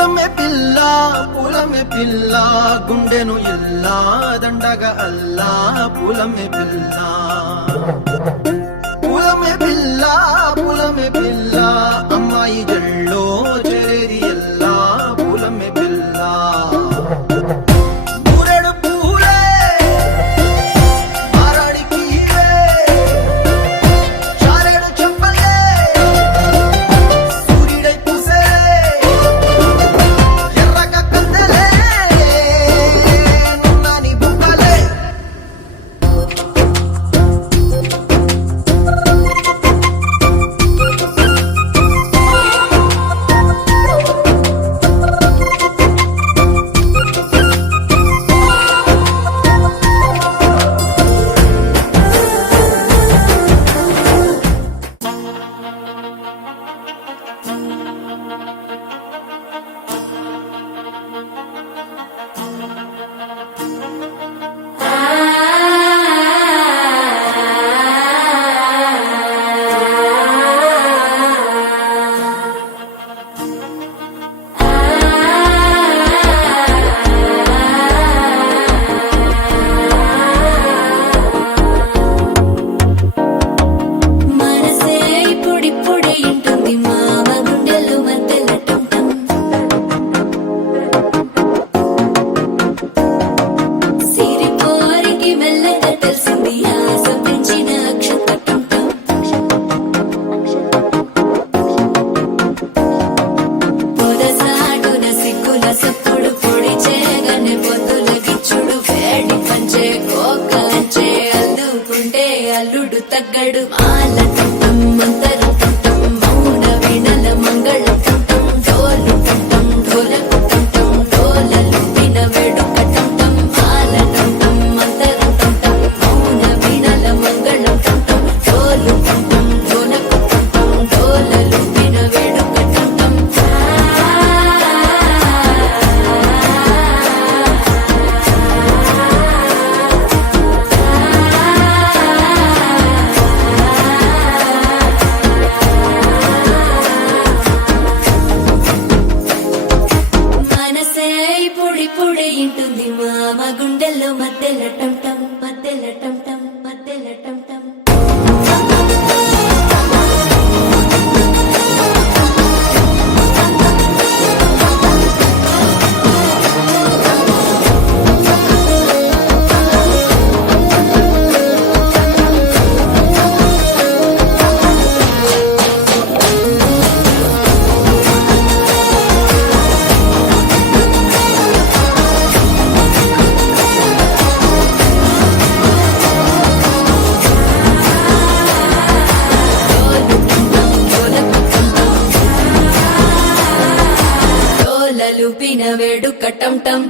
పూలమే పిల్ల గుండెను ఇల్లా దండగా అల్లా పూలమే పిల్ల అమ్మాయి జల్లో చేరేది ఎల్లా పూలమే పిల్ల పూరెడు పూలే మారాడికి చారెడు చెప్పలే సూర్యుడై పూసే ఎర్రగా కందలే నున్నాని బుక్కలే అల్లుడు తగ్గడు మాల కంఠం మంతర కంఠం మౌన వినల మంగళ కంఠం డోలు కంఠం ఢోలకు కంఠం డోలలు విన వేడుక కంఠం మాల కంఠం మంతర కంఠం మౌన వినల మంగళ కంఠం డోలు కంఠం ఢోలకు కంఠం డోలలు విన వేడుక కంఠం పొడి ఇంటుంది మామ గుండెల్లో మధ్యల టంటం మధ్యల టంటం మధ్యల టంటం లూపిన వేడుక టంటం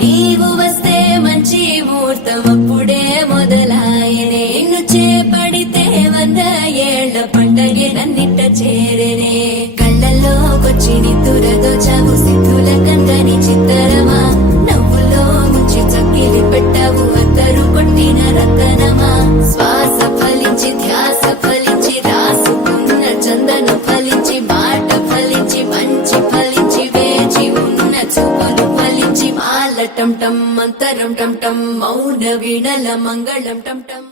నీవు వస్తే మంచి ముహూర్తం అప్పుడే మొదలాయనే నిన్ను చేపడితే 100 ఏళ్ల పండగే నన్నిట్ట చేరనే కళ్ళల్లోకొచ్చి నిద్దురదోచావు సిద్ధుల కందని చిత్తరమా నవ్వులో ముంచి చక్కిలి పెట్టావు అద్దరు కొట్టిన రతనమా శ్వాస ఫలించి ధ్యాస ఫలించి రాసుకున్న చందన ఫలించి మాట ఫలించి మంచి ఫలించి వేచి ఉన్న చూపులు ఫలించి మాల టంటం మంతరం టంటం మౌన వీణల మంగళం టంటం